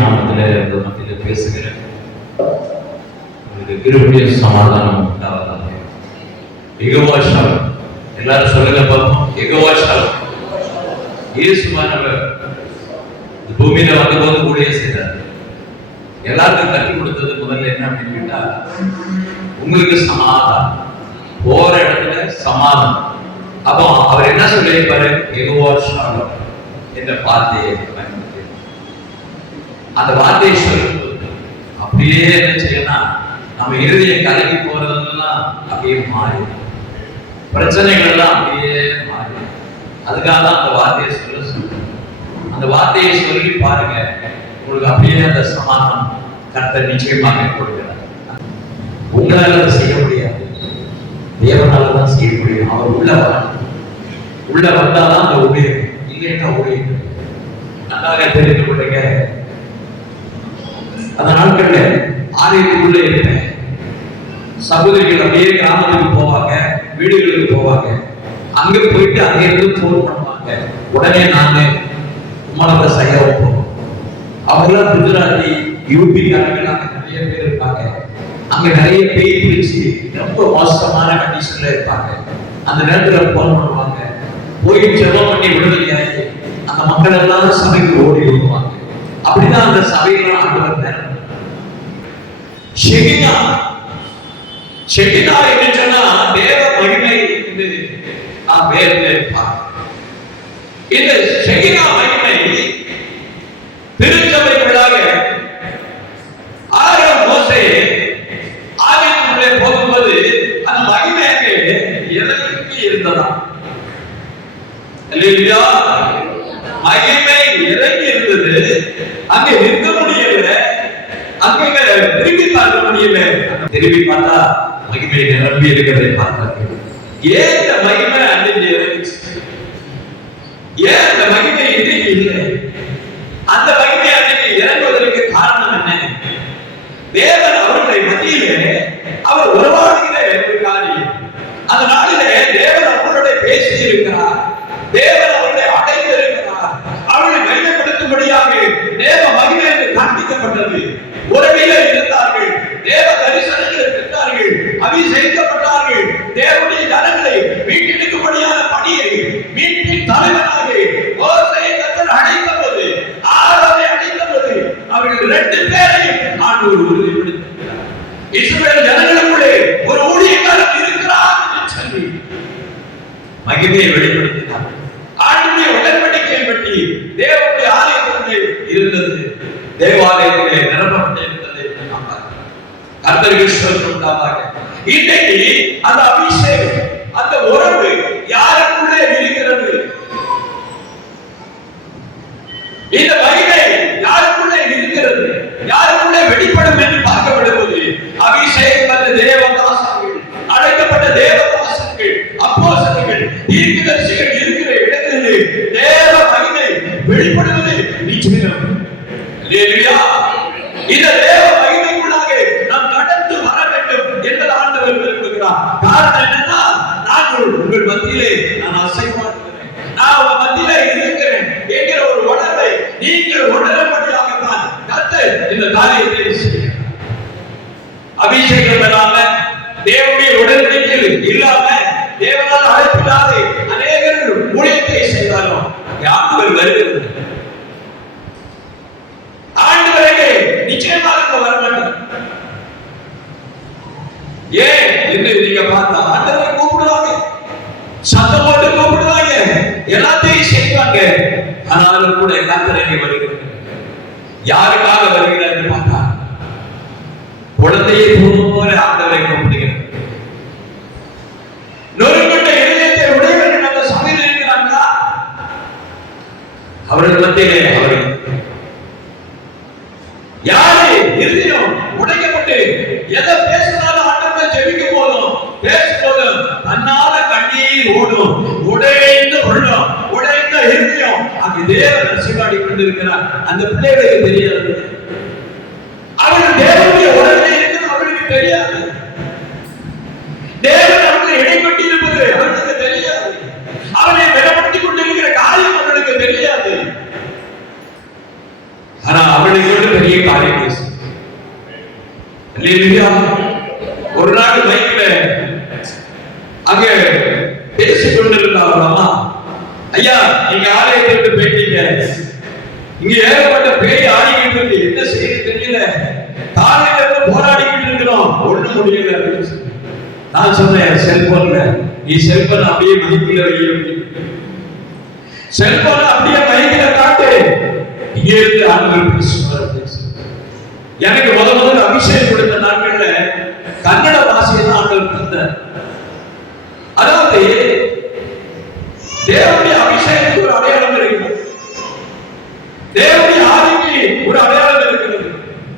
நாமத்தில் மத்தியில் பேசுகிறேன். கிருபைய சமாதானம் உண்டாவதாக. யெகோவா ஷாலோம். எல்லாரும் சொல்லுங்க பார்ப்போம். யெகோவா ஷாலோம். இயேசுவானவர் பூமியில வந்தபோது ஊழியம் செய்தார். எல்லாருக்கும் கற்றுக் கொடுத்தது முதல்ல என்ன அப்படின்னு கேட்டா, உங்களுக்கு சமாதானம், போற இடத்துல சமாதானம். அப்போ அவர் என்ன சொல்லியிருப்பாரு? யெகோவா ஷாலோம் என்ற வார்த்தையை பயன்படுத்தி, அந்த வார்த்தையை சொல்லும்போது அப்படியே என்ன செய்யணும், நம்ம இறுதியை கலக்கி போறதெல்லாம் அப்படியே மாறி, பிரச்சனைகள் எல்லாம் அப்படியே மாறி. அதுக்காக தான் அந்த வார்த்தையை சொல்ல அந்த வார்த்தையை சொல்லி பாருங்க, உங்களுக்கு அப்படியே அந்த சமாதானம் கர்த்தர் நிச்சயமாக கொடுக்கிறார். உங்களால அதை செய்ய முடியாது, தேவனால தான் செய்ய முடியும். அவர் உள்ள வந்தாதான் அந்த ஊழியம், இல்லைன்னா ஊழியம். நன்றாக தெரிந்து கொள்ளுங்க. அந்த நாட்கள்ல ஆலயத்துக்குள்ள இருப்பேன். சகோதரிகள் அப்படியே கிராமத்துக்கு போவாங்க, வீடுகளுக்கு போவாங்க. அங்க போயிட்டு அங்க இருந்து போன் பண்ணுவாங்க. உடனே நாங்க உமரத செய்ய வைப்போம். அவங்களாம் குஜராத்தி, யூபி காரர்கள் அங்க நிறைய பேர் இருப்பாங்க. அங்க நிறைய பேய் பிடிச்சி ரொம்ப மோசமான கண்டிஷன்ல இருப்பாங்க. அந்த நேரத்துல போன் பண்ணுவாங்க. போய் ஜெபம் பண்ணி விடுதலையாகி அந்த மக்கள் எல்லாம் சபைக்கு ஓடி வருவாங்க. அப்படிதான் அந்த சபையெல்லாம் ஆண்டவர் நேரம். ஷெகினா என்று சொன்னா தேவ மகிமை என்று நாம் வேதத்தில் பார்க்கிறோம். இந்த ஷெகினா மகிமை திருச்சபைக்குள்ளாக ஆரோன் மோசே ஆலயத்துக்குள்ளே போகும்போது அந்த மகிமையாக இறங்கி இருந்ததா? அல்லேலூயா. மகிமை இறங்கி இருந்தது. அங்கே நிற்க முடியல, அங்க திரும்பி பார்க்க முடியல. திரும்பி பார்த்தா மகிமை நிரம்பி இருக்கிறதை பார்த்தார்கள். ஏன் இந்த மகிமை அன்றைக்கு இறங்கிச்சு? ஏன் அந்த மகிமை இன்றைக்கு இல்லை? அந்த மகிமை அன்றைக்கு இறங்குவதற்கு காரணம் என்ன? தேவன் அவர்களை மத்தியிலே அவர் உருவாக்குகிற ஒரு காரியம். அந்த நாளிலே தேவன் அவர்களுடைய பேசி இருக்கிறார். தேவன் அவர்களை அடைந்து இருக்கிறார். அவர்களை மகிமைப்படுத்தும்படியாக தேவ மகிமை என்று காண்பிக்கப்பட்டது. உறவில இருந்தார்கள், தேவ தரிசனங்களை பெற்றார்கள், அபிஷேகிக்கப்பட்டார்கள். தேவனுடைய ஜனங்களை மீட்டெடுக்கும்படியான பணியை மீட்பின் தலைவனாக மோசேயை கர்த்தர் அழைத்தபோது, ஆரோனை அழைத்தபோது அவர்கள் 2 பேரையும் ஆண்டவர் உறுதிப்படுத்தினார். இஸ்ரவேல் ஜனங்களுக்குள்ளே ஒரு ஊழியக்காரன் இருக்கிறார் என்று சொல்லி மகிமையை வெளிப்படுத்தினார். ஆண்டவருடைய உடன்படிக்கையை பற்றி தேவனுடைய ஆலயத்திலே இருந்தது, தேவாலயத்திலே நிரப்பப்பட்டிருந்தது. கர்த்தருக்கு ஸ்தோத்திரம் உண்டாவதாக. இன்றைக்கு அந்த அபிஷேகம், அந்த உறவு யாருக்குள்ளே இருக்கிறது? இந்த மகிமை யாருக்குள்ளே இருக்கிறது? யாருக்குள்ளே வெளிப்படும் என்று பார்க்கப்படுவது அபிஷேகம் அந்த தேவதாசர்கள், அழைக்கப்பட்ட தேவதாசர்கள், அப்போஸ்தலர்கள், தீர்க்கதரிசிகள் இருக்கிற இடத்திலே தேவ மகிமை வெளிப்படுவது நிச்சயம். அல்லேலூயா. இந்த தேவ மகிமைக்குள்ளாக நாம் கடந்து வர வேண்டும் என்பது ஆண்டவர் விரும்புகிறார். காரணம் என்னன்னா, நான் உங்கள் மத்தியிலே நான் அசைவாடுகிறேன், நான் உங்கள் மத்தியிலே இருக்கிறேன் என்கிற ஒரு உணர்வை நீங்கள் உணரும்படியாகத்தான் கர்த்தர் இந்த காரியத்தை செய்கிறார். அபிஷேகம் பெறாம, தேவனுடைய உடன்படிக்கையில் இல்லாம, தேவனால் அழைப்பில்லாத அநேகர்கள் ஊழியத்தை செய்தாலும் ஆண்டவர் வருகிறது. ஆண்டவரே நிச்சயமாக வர மாட்டார். ஏன் என்று நீங்க பார்த்தா ஆண்டவரை கூப்பிடுவாங்க, சத்தம் போட்டு கூப்பிடுவாங்க, எல்லாத்தையும் செய்வாங்க. ஆனாலும் கூட கர்த்தர் வருகிறது. யாருக்காக வருகிறார் பார்த்தா, குழந்தையை போல ஆண்டவரை கூப்பிடுகிறார். நொறுங்குண்ட இதயத்தை உடையவர்கள் நம்ம சபையில் இருக்கிறாங்களா? அவர்கள் மத்தியிலே அவர்கள் யாரு இருதயம் உடைக்கப்பட்டு எதை பேசினாலும் ஆண்டவர் ஜெபிக்க போதும், பேசும்போதும் தன்னால கண்ணீர் ஓடும், உடைந்து உள்ளம், உடைந்த இருதயம் அங்கு தேவன் ரசிகாடி கொண்டிருக்கிறார். அந்த பிள்ளைகளுக்கு தெரியாது, அவர்கள் தேவனுடைய உடனே இருக்கிறது அவர்களுக்கு தெரியாது. தேவன் அவர்களை இடைப்பட்டு இருப்பது அவர்களுக்கு தெரியாது. அவரை பலப்படுத்திக் கொண்டிருக்கிற காரியம் அவர்களுக்கு தெரியாது. ஆனா அவர்களை அல்லேலூயா. ஒரு நாள் மைக்ல அங்க பேசிக் கொண்டிருந்தார்களாமா, ஐயா நீங்க ஆலயத்தை விட்டு போயிட்டீங்க, இங்க ஏகப்பட்ட பேய் ஆடிக்கிட்டு இருக்கு, என்ன செய்ய தெரியல, காலையில இருந்து போராடிக்கிட்டு இருக்கிறோம், ஒண்ணு முடியல அப்படின்னு சொல்லி நான் சொன்னேன், செல்போன்ல நீ செல்போன் அப்படியே மைக்கில வைய, செல்போன் அப்படியே மைக்கில காட்டு, இங்கே இருந்து ஆண்கள் பேசுவார். எனக்கு முதல்ல அபிஷேகம் கொடுத்த நாட்கள்ல கன்னட பாஷையை தான் ஆண்டவர் தந்தார். அதாவது தேவனுடைய அபிஷேகத்துக்கு ஒரு அடையாளம் இருக்கிறது, தேவனுடைய ஆவிக்கு ஒரு அடையாளம் இருக்கிறது.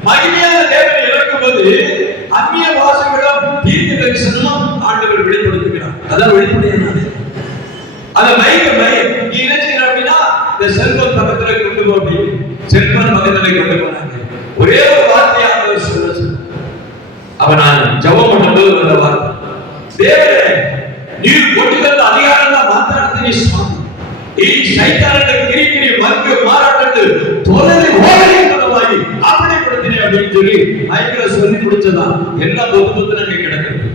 மகிமையான தேவனை இறக்கும்போது அந்நிய பாஷைகளும் தீர்க்க தரிசனமும் ஆண்டவர் வெளிப்படுத்துகிறார். அதான் வெளிப்படையானது. அந்த மைக்க நீ என்ன செய்யற அப்படின்னா, இந்த செல்போன் பக்கத்துல கொண்டு போ, அப்படின்னு செல்போன் பக்கத்துல கொண்டு போனாங்க. ஒரே ஒரு வார்த்தையாக சொல்ல, அவ நான் ஜெபம் பண்ணும்போது வந்த வார்த்தை, தேவரே நீர் கொண்டிருந்த அதிகாரம் தான் மாத்தாடுத்தீங்க சுவாமி, ಈ ಸೈತಾನದ ಕಿರಿಕಿರಿ ಮಗ್ಗ ಮಾರಾಟಕ್ಕೆ ತೊಲರಿ ಹೋಗಲಿ ಅನ್ನುವಾಗಿ ಆಪಣೆ ಕೊಡ್ತೀನಿ அப்படின்னு சொல்லி ஐக்கிய சொல்லி கொடுத்ததா எல்லாம் பொது நமக்கு கிடக்குது.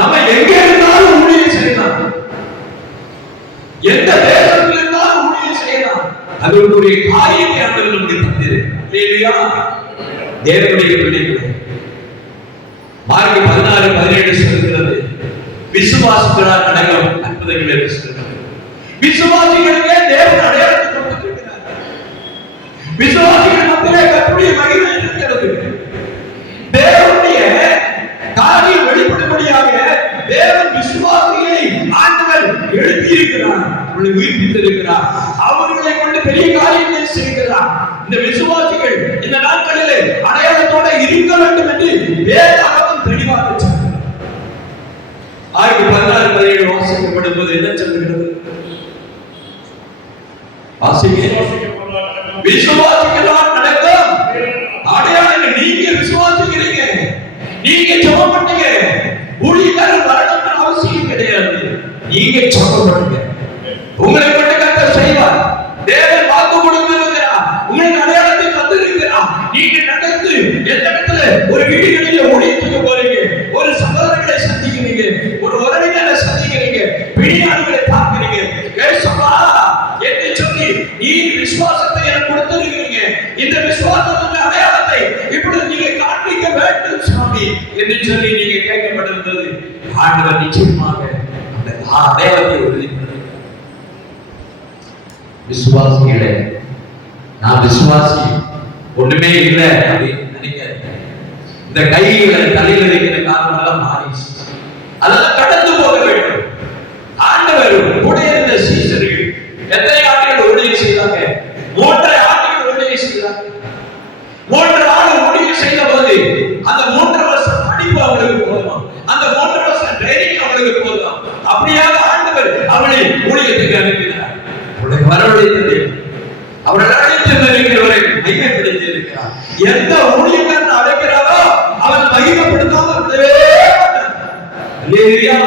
நம்ம எங்க இருந்தாலும் ஊழியம் செய்யலாம், எந்த தேசத்தில் இருந்தாலும் ஊழியம் செய்யலாம். அது ஒரு காரியத்தை ஆண்டவர் நமக்கு தந்தது. அல்லேலூயா. தேவனுடைய பிள்ளைகளே, மார்க் 16:17 சொல்கிறது, விசுவாசத்தினால் நடக்கும் அற்புதங்கள் என்று சொல்கிறது. விசுவாசிகளுக்கே தேவன் அடையாளத்தை கொடுத்திருக்கிறார். விசுவாசிகள் மத்தியிலே கர்த்தருடைய மகிமை இருக்கிறது. தேவனுடைய காரியம் வெளிப்படும்படியாக தேவன் விசுவாசிகளை ஆண்டவர் எழுப்பி இருக்கிறார், அவர்களை உயிர்ப்பித்திருக்கிறார், அவர்களை கொண்டு பெரிய காரியங்களை செய்கிறார். இந்த விசுவாசிகள் இந்த நாட்களிலே அடையாளத்தோட இருக்க வேண்டும் என்று வேதாகமம் தெளிவாக சொல்கிறது. 16:17 வாசிக்கப்படும் போது என்ன சொல்கிறது? விசுவாசிகளால் நடக்கும் அடையாளங்கள். நீங்க விசுவாசிக்கிறீங்க, நீங்க ஜெபம் பண்ணுங்க, ஊழியக்காரர் வரணும்னு அவசியம் கிடையாது. நீங்க ஜெபம் பண்ணுங்க, உங்களை கொண்டு கர்த்தர் செய்வார். தேவன் வாக்கு கொடுத்திருக்கிறார், உங்களுக்கு அடையாளத்தை தந்திருக்கிறார். நீங்க நடந்து எந்த இடத்துல ஒரு வீடுகளிலே ஊழியத்துக்கு போறீங்க, ஒரு சகோதரர்களை சந்திக்கிறீங்க, ஒரு உறவினரை சந்திக்கிறீங்க, பிணியாளர்களை பார்க்கிறீங்க, ஏசப்பா என்று சொல்லி நீ விசுவாசத்தை எனக்கு கொடுத்திருக்கிறீங்க, இந்த விசுவாசத்தின் அடையாளத்தை இப்பொழுது நீங்க காண்பிக்க வேண்டும் சுவாமி என்று சொல்லி நீங்க கேட்கப்பட்டிருந்தது. ஆண்டவர் நிச்சயமாக அந்த அடையாளத்தை வெளிப்படுத்துகிறார். விசுவாசிகளே, நான் விசுவாசி ஒண்ணுமே இல்லை அப்படின்னு நினைக்காது. இந்த கைகளை தலையில வைக்கிற காலம் எல்லாம் மாறிச்சு, அதெல்லாம் கடந்து போக வேண்டும். ஆண்டவர் கூட இருந்த சீசர்கள் எத்தனை ஆண்டுகள் ஊழியம் செய்தாங்க? 3 ஆண்டுகள் ஊழியம் செய்தாங்க. 3 ஆண்டு ஊழியம் செய்த போது அந்த 3 வருஷம் படிப்பு அவளுக்கு போதும், அந்த 3 வருஷம் ட்ரைனிங் அவளுக்கு போதும். அப்படியாக ஆண்டவர் அவளை ஊழியத்துக்கு அனுப்பினார். அவளை வரவழைத்தது, அவர்கள் அழைத்திருக்கிறவரை மையப்படுத்தி இருக்கிறார். எந்த ஊழியக்காரன் அழைக்கிறாரோ அவன் மையப்படுத்தாமல் விடவே மாட்டார். அல்லேலூயா.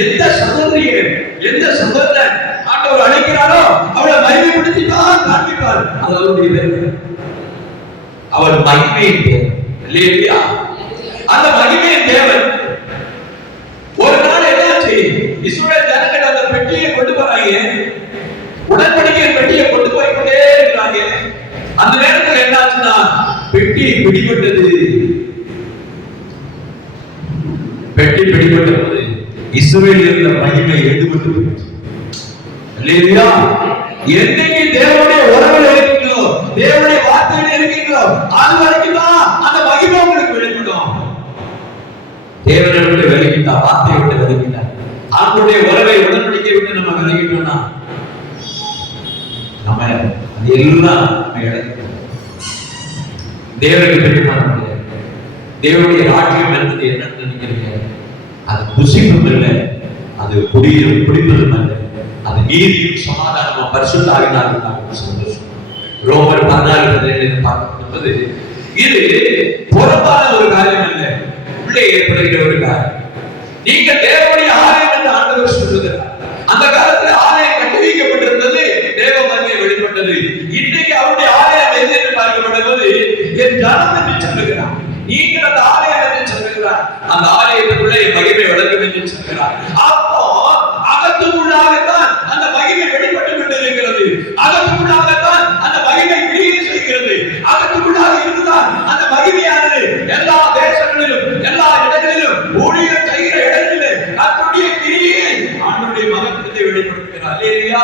எந்த சகோதரியை, எந்த சகோதரன் ஆண்டவர் அழைக்கிறாரோ அவளை மகிமைப்படுத்தி தான் காண்பிப்பார். அது அவருடைய வேலை, அவர் மகிமையின் தேவன். அல்லேலூயா. அந்த மகிமையின் தேவன் ஒரு நாள் என்னாச்சு, இஸ்ரவேல் ஜனங்கள் அந்த பெட்டியை கொண்டு போறாங்க, உடன்படிக்கை பெட்டியை கொண்டு போய் கொண்டே இருக்கிறாங்க. அந்த நேரத்தில் என்னாச்சுன்னா பெட்டி பிடிபட்டது. பெட்டி பிடிபட்ட போது இஸ்ரவேலில் இருந்த மகிமை எடுபட்டு போயிடுச்சு. அல்லேலூயா. என்னைக்கு தேவனுடைய உறவில் இருக்கீங்களோ, தேவனுடைய வார்த்தையில் இருக்கீங்களோ, அது வரைக்கும் தான் அந்த மகிமை உங்களுக்கு வெளிப்படும். தேவனை விட்டு விலகிட்டா, வார்த்தையை விட்டு விலகிட்டா, அவனுடைய உறவை உடன்படிக்கை விட்டு நம்ம விலகிட்டோம்னா நம்ம அது எல்லாம் நம்ம இழக்கிறோம். தேவனுக்கு பிரியமான தேவனுடைய ராஜ்யம் என்பது என்னன்னு நினைக்கிறீங்க? அது புசிப்பும் இல்லை, அது குடிப்பதும் இல்லை, அது நீதியும் சமாதானமும் பரிசுத்த ஆவியினாலும் சந்தோஷம். ரோமர் 14:17 பார்க்கும்போது இது புறம்பான ஒரு காரியம் அல்ல, உள்ளே ஏற்படுகிற ஒரு காரியம். நீங்க தேவனுடைய ஆலயம் என்று ஆண்டவர் சொல்லுகிறார். அந்த காலத்தில் ஆலயம் கட்டி வைக்கப்பட்டிருந்தது, தேவ மகிமை வெளிப்பட்டது. இன்னைக்கு அவருடைய ஆலயம் எது என்று பார்க்கப்படும் போது என் ஜனம் என்று சொல்லுகிறார். நீங்கள் அந்த ஆலயம் என்று சொல்லுகிறார். அந்த ஆலயத்துக்குள்ளே மகிமை விளங்கும் என்று சொல்கிறார். அப்போ அகத்துக்குள்ளாகத்தான் அந்த மகிமை வெளிப்பட்டு கொண்டிருக்கிறது. அகத்துக்குள்ளாகத்தான் அந்த மகிமை கிரியை செய்கிறது. அகத்துக்குள்ளாக இருந்துதான் அந்த மகிமையானது எல்லா தேசங்களிலும் எல்லா இடங்களிலும் ஊழியர் செய்கிற இடங்களிலே கர்த்தருடைய கிரியை ஆண்டவருடைய மகத்துவத்தை வெளிப்படுத்துகிறார். அல்லேலூயா.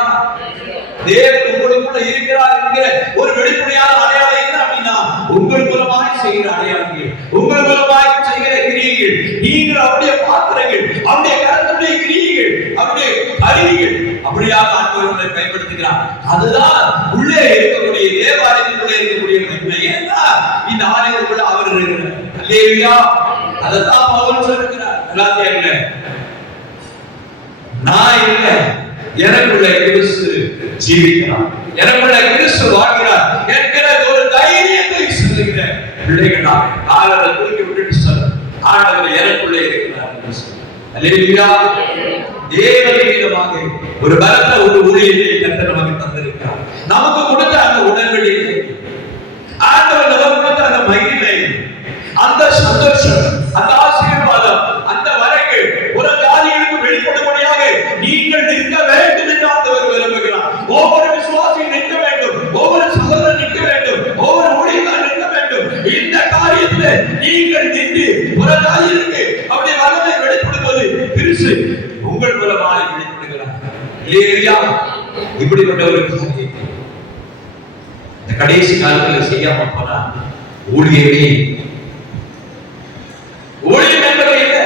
தேவன் உங்களுக்குள்ள இருக்கிறார் என்கிற ஒரு வெளிப்படையான அடையாளம் என்ன அப்படின்னா உங்கள் மூலமாய் செய்கிற அடையாளங்கள், உங்கள் மூலமாய் செய்கிற கிரியைகள், நீங்கள் அவருடைய பாத்திரங்கள், அவருடைய கருத்துடைய கிரியைகள், அவருடைய கருவிகள், அப்படியாக ஆண்டவர்களை பயன்படுத்துகிறார். அதுதான் உள்ளே இருக்கக்கூடிய தேவாலயத்துக்குள்ளே இருக்கக்கூடிய மகிமை. ஏன்னா இந்த ஆலயத்துக்குள்ள அவர் இருக்கிறார். அல்லேலூயா. அதைத்தான் பவுல் சொல்கிறார் கலாத்தியர்ல, நான் இல்லை, எனக்குள்ள கிறிஸ்து ஜீவிக்கிறார், எனக்குள்ள கிறிஸ்து வாழ்கிறார் என்கிற ஒரு தைரியத்தை சொல்லுகிற பிள்ளைகளாக காலத்தை தூக்கி விட்டுட்டு சொல்ல ஆண்டவர் எனக்குள்ளே இருக்கிறார். அல்லேலூயா. தேவதீனமாக ஒரு பலத்த ஒரு ஊழியத்தை கர்த்தர் நமக்கு தந்திருக்கிறார். நமக்கு கொடுத்த அந்த உடன்படிக்கை, ஆண்டவர் நமக்கு கொடுத்த அந்த மகிமை, அந்த சந்தோஷம், அந்த ஆசீர்வாதம், அந்த வரங்கள் ஒரு காரியங்களுக்கு வெளிப்படும்படியாக நீங்கள் நிற்க வேண்டும் என்று ஆண்டவர் விரும்புகிறார். ஒவ்வொரு விசுவாசியும் நிற்க வேண்டும், ஒவ்வொரு சகோதரன் நிற்க வேண்டும், ஒவ்வொரு ஊழியர்கள் நிற்க வேண்டும். இந்த காரியத்தில் நீங்கள் நின்று ஒரு காரியங்களுக்கு அவருடைய வல்லமை வெளிப்படுவது பிரிசு உங்கள் மூலமாக வெளிப்படுகிறார். அல்லேலூயா. இப்படிப்பட்ட ஒரு காரியம் இந்த கடைசி காலத்தில் செய்யாம போனா ஊழியமே ஊழியம் என்பது இல்லை.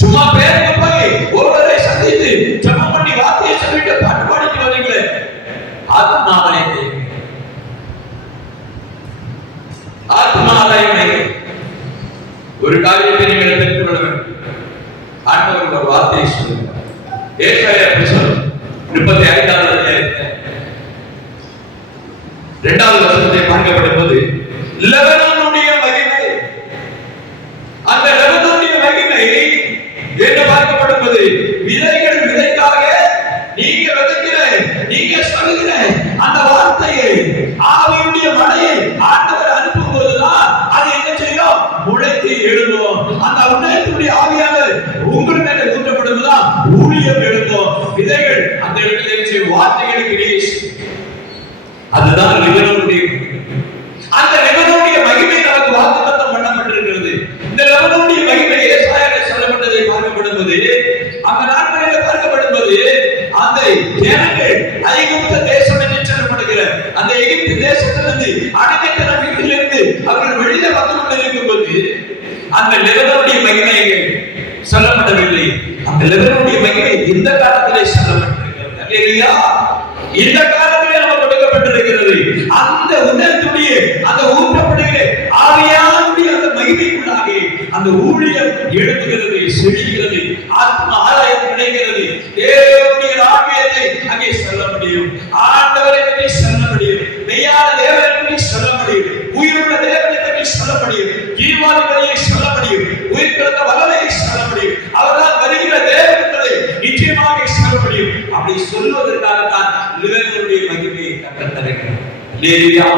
சும்மா பேருக்கு போய் ஒருவரை சந்தித்து ஜெபம் பண்ணி வார்த்தையை சொல்லிட்டு பாட்டு பாடிட்டு வரீங்களே, ஆத்மாலயம் ஆத்மாலயம். ஒரு காரியத்தை நீங்கள் தெரிந்து கொள்ள வேண்டும். ஆண்டவர் ஒரு வார்த்தையை சொல்லுகிறார். ஏசாயா புத்தகம் 35வது அத்தியாயத்தில் 2வது வசனத்தை பார்க்கப்படும்போது லெபனோனுடைய மகிமை, அந்த லெபனோனுடைய மகிமை என்று பார்க்கப்படும்போது விதைகள் விதைக்காக நீங்க விதைக்கிற, நீங்க சொல்லுகிற அந்த வார்த்தையை, ஆவியுடைய மழையை ஆண்டவர் அனுப்பும் போதுதான் அது என்ன செய்யும்? முளைத்து எழுதும். அந்த உன்னதத்துடைய ஆவியானவர் உங்கள் மேல ஊற்றப்படுவதுதான் ஊழியம் எழுதும். விதைகள் அந்த இடத்திலே வார்த்தைகளுக்கு இடையே, அதுதான் லெபனோனுடைய அந்த லெபனோனுடைய மகிமை நமக்கு வாக்குத்தத்தம் பண்ணப்பட்டிருக்கிறது. இந்த லெபனோனுடைய மகிமை ஏசாயாவிலே சொல்லப்பட்டதை பார்க்கப்படும்போது, அந்த நாட்களில் பார்க்கப்படும்போது அந்த ஜனங்கள் ஐகுப்த தேசம் என்று சொல்லப்படுகிற அந்த எகிப்து தேசத்திலிருந்து அடிமைத்தன வீட்டிலிருந்து அவர்கள் வெளியில வந்து கொண்டிருக்கும் போது அந்த லெபனோனுடைய மகிமை சொல்லப்படவில்லை. அந்த லெபனோனுடைய மகிமை இந்த காலத்திலே சொல்லப்பட்டிருக்கிறது. அல்லேலூயா. இந்த காலத்திலே நமக்கு கொடுக்கப்பட்டிருக்கிறது. அந்த உன்னதத்துடைய அந்த ஊற்றப்படுகிற ஆவியானுடைய அந்த மகிமைக்குள்ளாக அந்த ஊழியம் எழுப்புகிறது, செழிக்கிறது, ஆத்ம ஆலயம் கிடைக்கிறது. தேவனுடைய ராஜ்யத்தை அங்கே சொல்ல முடியும், ஆண்டவரை பற்றி சொல்ல முடியும், மெய்யான தேவனை பற்றி சொல்ல முடியும், உயிருள்ள தேவனை பற்றி சொல்ல முடியும், ஜீவாதிபதியை சொல்ல முடியும், உயிர்த்தெழுந்த வல்லமையை சொல்ல முடியும், அவரால் வருகிற தேவனை நிச்சயமாக சொல்ல முடியும். அப்படி சொல்வதற்காகத்தான் லெபனோனுடைய மகிமையை கர்த்தர் தருகிறார். அல்லேலூயா.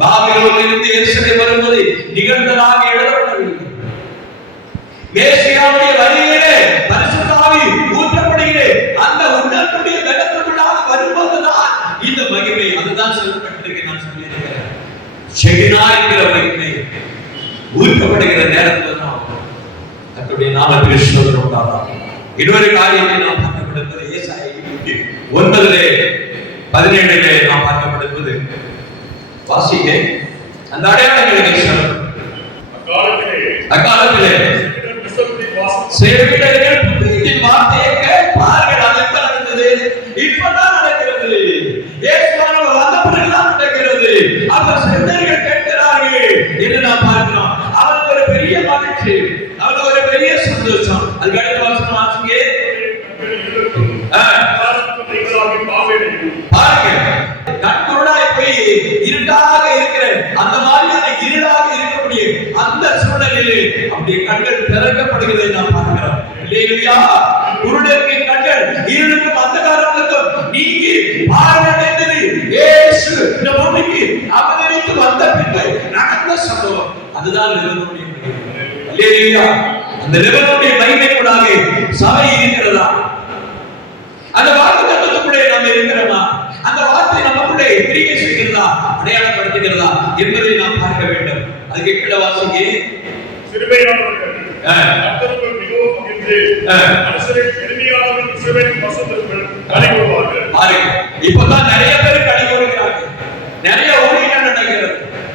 பாபிலோனிலிருந்து எருசலேம் வரும்போது நிகழ்ந்ததாக எழுதப்படவில்லை. மேசியாவுடைய வருகையிலே பரிசுத்த ஆவி ஊற்றப்படுகிற அந்த உன்னதத்துடைய பலத்துக்குள்ளாக வரும்போதுதான் இந்த மகிமை, அதுதான் சொல்லப்பட்டிருக்கு. நான் சொல்லியிருக்கிறேன், ஷெகினா என்கிற மகிமை ஊற்றப்படுகிற நேரத்தில் தான் கர்த்தருடைய நாமத்திற்கு ஸ்தோத்திரம் உண்டாகும். இன்னொரு காரியத்தை நாம் பார்க்கப்படுவது ஏசாயா 9:17 நாம் பார்க்கப்படுவது, வாசிக்க அந்த அடையாளங்களை சொல்லணும். அக்காலத்திலே செவிடர்கள் புத்தியின் வார்த்தையை கேட்பார்கள். அது எப்ப நடந்தது? இப்பதான் நடக்கிறது. இயேசுவானவர் வந்த பிறகுதான் நடக்கிறது. அப்ப செவிடர்கள் கேட்கிறார்கள் என்று நாம் பார்க்கிறோம். அவனுக்கு ஒரு பெரிய மகிழ்ச்சி, அவனுக்கு ஒரு பெரிய சந்தோஷம். அதுக்கு அடுத்த வசனம் வாசிங்க. பாருங்க, கண்குருடாய் போய் இருட்டாக இருக்கிற அந்த மாதிரியான இருளாக இருக்கக்கூடிய அந்த சூழ்நிலையிலே அப்படியே கண்கள் திறக்கப்படுகிறதை நாம் பார்க்கிறோம். அல்லேலூயா. குருடருக்கு கண்கள், இருளுக்கும் அந்தகாரத்துக்கும் நீங்கி பார்வையடைந்தது இயேசு இந்த பூமிக்கு அவதரித்து வந்த பின்பு நடந்த சம்பவம். அதுதான் லெபனோனுடைய மகிமை. அல்லேலூயா. அந்த லெபனோனுடைய மகிமைக்குள்ளாக சபை இருக்கிறதா? அந்த வாக்குத்தத்தத்துக்குள்ளே நாம் இருக்கிறோமா? அந்த வார்த்தை நமக்குள்ளே கிரியை செய்கிறதா, அடையாளப்படுத்துகிறதா என்பதை நாம் பார்க்க வேண்டும். அதுக்கு கீழே வாசிங்க. சிறுமையானவர்கள் கர்த்தருக்குள் மிகவும் மகிழ்ந்து அரசரின் எளிமையானவர்கள் இஸ்ரவேலின் வசந்தர்கள் களி கூறுவார்கள். பாருங்க, இப்பதான் நிறைய பேர் களி கூறுகிறாங்க. நிறைய ஊழியங்கள் நடக்கிறது,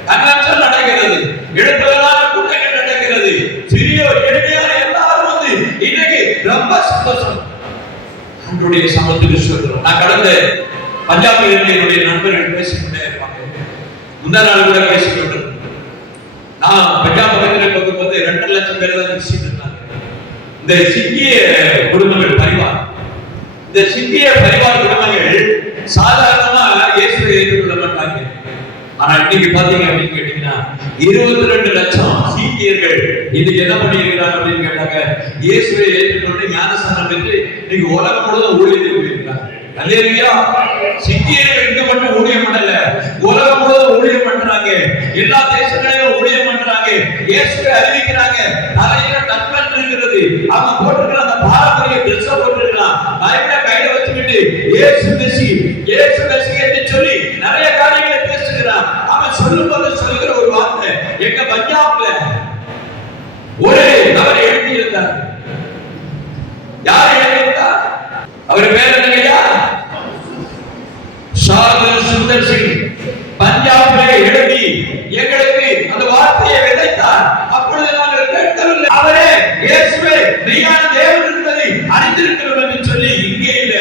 கன்வென்ஷன் நடக்கிறது, எழுப்புதலான கூட்டங்கள் நடக்கிறது. சிறிய எளிமையான எல்லாரும் வந்து இன்னைக்கு ரொம்ப சந்தோஷம் நம்முடைய சமத்துக்கு சொல்றோம். நான் கடந்த பஞ்சாபில் என்னுடைய நண்பர்கள் பேசிக்கொண்டே இருப்பாங்க. முந்தா நாள் கூட பேசிக்கொண்டு நான் பஞ்சாப் பக்கத்தில் போகும்போது 2 லட்சம் பேர் தான் பேசிட்டு இருந்தாங்க. இந்த சிக்கிய குடும்பங்கள் பரிவார், இந்த சிக்கிய பரிவார் குடும்பங்கள் சாதாரணமா இயேசுவை ஏற்றுக்கொள்ள மாட்டாங்க. ஆனா இன்னைக்கு பாத்தீங்க அப்படின்னு கேட்டீங்கன்னா 22 லட்சம் சீக்கியர்கள் இன்னைக்கு என்ன பண்ணியிருக்கிறாங்க அப்படின்னு கேட்டாங்க, இயேசுவை ஏற்றுக்கொண்டு ஞானஸ்தானம் பெற்று இன்னைக்கு உலகம் முழுவதும் ஊழியத்தில் போயிருக்கிறாங்க. அல்லேலூயா. சீக்கியர்கள் இங்க மட்டும் ஊழியம் பண்ணல, உலகம் முழுவதும் ஊழியம் பண்றாங்க. எல்லா தேசங்களிலும் ஊழியம் பண்றாங்க. இயேசுவை அறிவிக்கிறாங்க. தலையில டக்மன் இருக்கிறது, அவங்க போட்டிருக்கிற அந்த பாரம்பரிய ட்ரெஸ் போட்டிருக்கலாம், பைபிளை கையில வச்சுக்கிட்டு இயேசு மெசி இயேசு மெசி என்று சொல்லி நிறைய காரியங்களை பேசுகிறான். அவன் சொல்லும்போது சொல்லுகிற ஒரு வார்த்தை, எங்க பஞ்சாப்ல ஒரு நபர் எழுதி இருந்தார். யார் எழுதியிருந்தார்? அவர் பேர் என்னங்கய்யா? சாது சுந்தர் சிங். பஞ்சாபிலே எழுதி எங்களுக்கு அந்த வார்த்தையை விதைத்தார். அப்பொழுது நாங்கள் கேட்கவில்லை, அவரே இயேசுவே மெய்யான தேவன் என்பதை அறிந்திருக்கிறோம் என்று சொல்லி இங்கே இல்ல,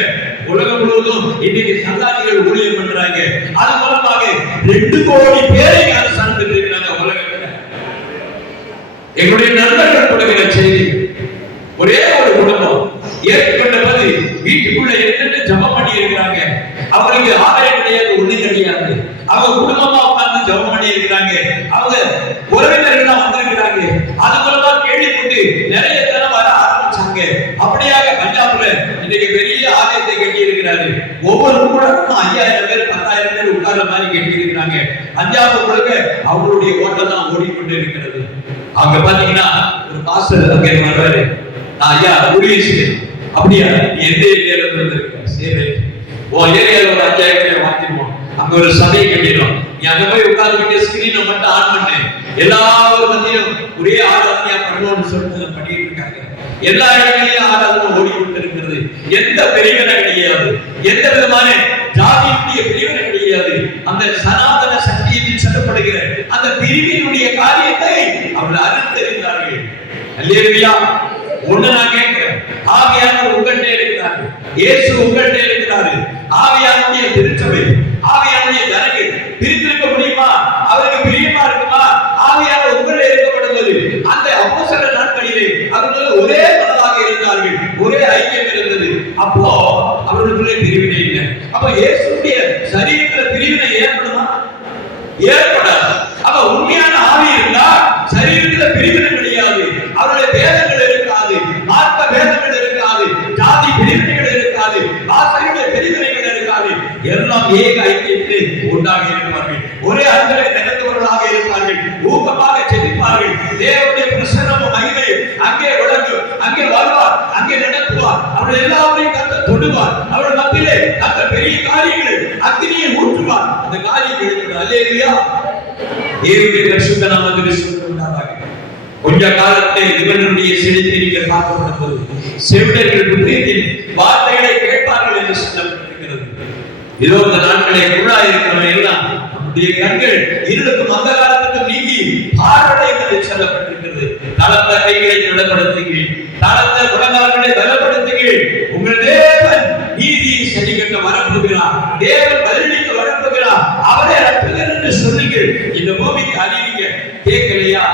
உலகம் முழுவதும் இன்னைக்கு சந்தானிகள் ஊழியம் பண்றாங்க. அது மூலமாக 2 கோடி பேரை ஞானஸ்தானம் பெற்றிருக்கிறாங்க உலகத்துல. எங்களுடைய நண்பர்கள் கொடுக்கிற செய்தி, ஒரே ஒரு குடும்பம் ஏற்றுக்கொண்ட போது வீட்டுக்குள்ள இருந்து ஜெபம் பண்ணி இருக்கிறாங்க. அவங்களுக்கு ஆதாயம் கிடையாது, ஒண்ணும் கிடையாது. அவங்க குடும்பமா உட்கார்ந்து ஜெபம் பண்ணி இருக்கிறாங்க. அவங்க உறவினர்கள் வந்திருக்கிறாங்க. அது மூலமா கேள்விப்பட்டு நிறைய பேர் வர ஆரம்பிச்சாங்க. அப்படியாக பஞ்சாப்ல இன்னைக்கு பெரிய ஆலயத்தை கட்டி இருக்கிறாரு. ஒவ்வொரு கூடமும் 5000 பேர் 10,000 பேர் உட்கார்ற மாதிரி கட்டி இருக்கிறாங்க. பஞ்சாப் முழுக்க அவங்களுடைய ஓட்டம் தான் ஓடிக்கொண்டு இருக்கிறது. அவங்க பாத்தீங்கன்னா ஒரு பாஸ்டர் அங்கே வருவாரு. நான் ஐயா ஊழியம் செய்யணும். அப்படியா? எந்த ஏரியால இருந்து இருக்க? சரி, உன் ஏரியால ஒரு 5000 மாத்திடுவோம், அங்க ஒரு சபையை கட்டிடுவோம். நீ அங்க போய் உட்கார்ந்து ஸ்கிரீனை மட்டும் ஆன் பண்ணு, எல்லாரும் மத்தியிலும் ஒரே ஆராதனையா பண்ணணும்னு சொல்லிட்டு பண்ணிட்டு இருக்காங்க. எல்லா இடங்களிலும் ஆராதனை ஓடிக்கொண்டு இருக்கிறது. எந்த பிரிவினை கிடையாது, எந்த விதமான ஜாதியுடைய பிரிவினை கிடையாது. அந்த சனாதன சக்தி என்று சொல்லப்படுகிற அந்த பிரிவினுடைய காரியத்தை அவர்கள் அறிந்தறிந்தார்கள். அல்லேலூயா. ஒண்ணு நான் கேட்கிறேன், ஆவியானவர் உங்கள்கிட்ட இருக்கிறாரு, இயேசு உங்கள்கிட்ட இருக்கிறாரு. ஆவியானுடைய திருச்சபை, ஆவியானுடைய ஜனங்கள் பிரித்திருக்க முடியுமா? அவருக்கு பிரியமா இருக்குமா? ஆவியானவர் உங்களே இருக்கப்படுவது அந்த அப்போஸ்தலர் நாட்களிலே அவர்கள் ஒரே மனதாக இருந்தார்கள், ஒரே ஐக்கியம் இருந்தது. அப்போ அவர்களுக்குள்ளே பிரிவினை இல்லை. அப்ப இயேசுடைய சரீரத்துல பிரிவினை ஏற்படுமா? ஏற்படாது. அப்ப உண்மையான ஆவி இருந்தா சரீரத்துல பிரிவினை கிடையாது, அவருடைய பேதங்கள் இருக்காது, மார்க்க பேதங்கள் இருக்காது, ஜாதி பிரிவினைகள் இருக்காது, ஆசிரியருடைய பிரிவினைகள் இருக்காது. எல்லாம் ஏக ஐக்கியத்தில் உண்டாக இருப்பார்கள், ஒரே அன்பரை நினைத்தவர்களாக இருப்பார்கள், ஊக்கமாக செதிப்பார்கள். தேவனுடைய பிரசன்னமும் மகிமையும் அங்கே விளங்கும், அங்கே வருவார், அங்கே நடத்துவார். அவர்கள் எல்லாரையும் கர்த்தர் தொடுவார். அவர்கள் மத்தியிலே கர்த்தர் பெரிய காரியங்களை அக்னியை ஊற்றுவார். அந்த காரியங்கள் அல்லேலூயா. தேவனுடைய பரிசுத்த நாமத்துக்கு ஸ்தோத்திரம் உண்டாவதாக. கொஞ்ச காலத்தை இவர்களுடைய செழித்தை நீங்கள் பார்க்கப்படும் போது செவிடர்கள் புத்தியத்தின் வார்த்தைகளை கேட்பார்கள் என்று சொல்லப்பட்டிருக்கிறது. இதோ இந்த நாட்களை குழாயிருக்கிறவன் எல்லாம் நம்முடைய கண்கள் இருளுக்கும் அந்த காலத்துக்கும் நீங்கி பார்வையும் என்று சொல்லப்பட்டிருக்கிறது. தளர்ந்த கைகளை திடப்படுத்துகிறேன், தளர்ந்த குணங்களை பலப்படுத்துகிறேன். உங்கள் தேவன் நீதியை சரிகட்ட வரப்போகிறார், தேவன் பதிலளிக்க வரப்போகிறார், அவரே ரட்சகர் என்று சொல்லுங்கள். இந்த பூமிக்கு அறிவிங்க. கேட்கலையா?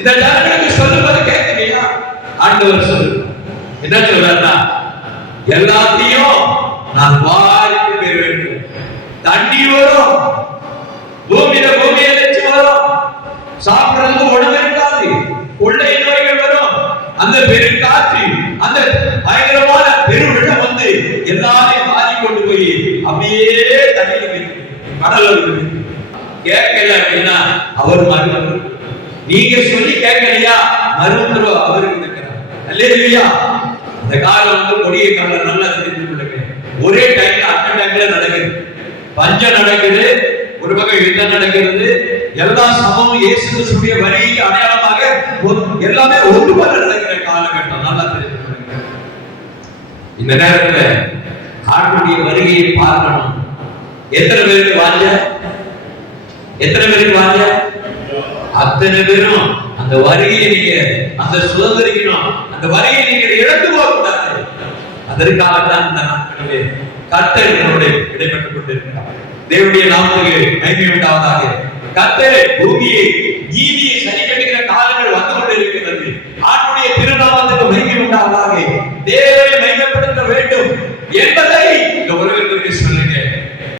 இந்த ஜனங்களுக்கு சொல்லுவது கேட்கலையா? ஆண்டவர் சொல்லு என்ன சொல்றாருன்னா, எல்லாத்தையும் நான் வாரிட்டு பெற வேண்டும். தண்ணி வரும், பூமியில லட்சம் வரும், சாப்பிடுறதுக்கு உணவு இருக்காது, கொள்ளை நோய்கள் வரும், அந்த பெருங்காற்று, அந்த பயங்கரமான பெருவெள்ளம் வந்து எல்லாரையும் மாறி கொண்டு போய் அப்படியே தண்ணியில் கடல்ல கேட்கல அப்படின்னா அவர் மறு நீங்க சொல்லி கேட்கலையா மறுத்தரவு அவருக்கு இருக்கிறார். அல்லேலூயா. அந்த காலம் வந்து கொடிய காலம், நல்லா தெரிந்து கொள்ளுங்க. ஒரே டைம்ல அட்ட டைம்ல நடக்குது. பஞ்சம் நடக்குது, ஒரு பக்கம் யுத்தம் நடக்கிறது. எல்லா சமமும் இயேசு கிறிஸ்துவின் வருகைக்கு அடையாளமாக எல்லாமே ஒன்றுபட நடக்கிற காலகட்டம். நல்லா தெரிந்து கொள்ளுங்க. இந்த நேரத்துல ஆண்டுடைய வருகையை பார்க்கணும். எத்தனை பேருக்கு வாஞ்ச? எத்தனை பேருக்கு வாஞ்ச? அத்தனை பேரும் அந்த வருகையை நீங்க அந்த சுதந்திரிக்கணும். அந்த வருகையை நீங்க இழந்து போக கூடாது. அதற்காகத்தான் இந்த நாட்களிலே கர்த்தர் என்னோடு இடைப்பட்டுக் கொண்டிருக்கிறார். தேவனுடைய நாமத்துக்கு மகிமை உண்டாவதாக. கர்த்தர் பூமியை நீதியை சரி கட்டுகிற காலங்கள் வந்து கொண்டிருக்கிறது. ஆண்டுடைய திருநாமத்துக்கு மகிமை உண்டாவதாக. தேவனை மகிமைப்படுத்த வேண்டும் என்பதை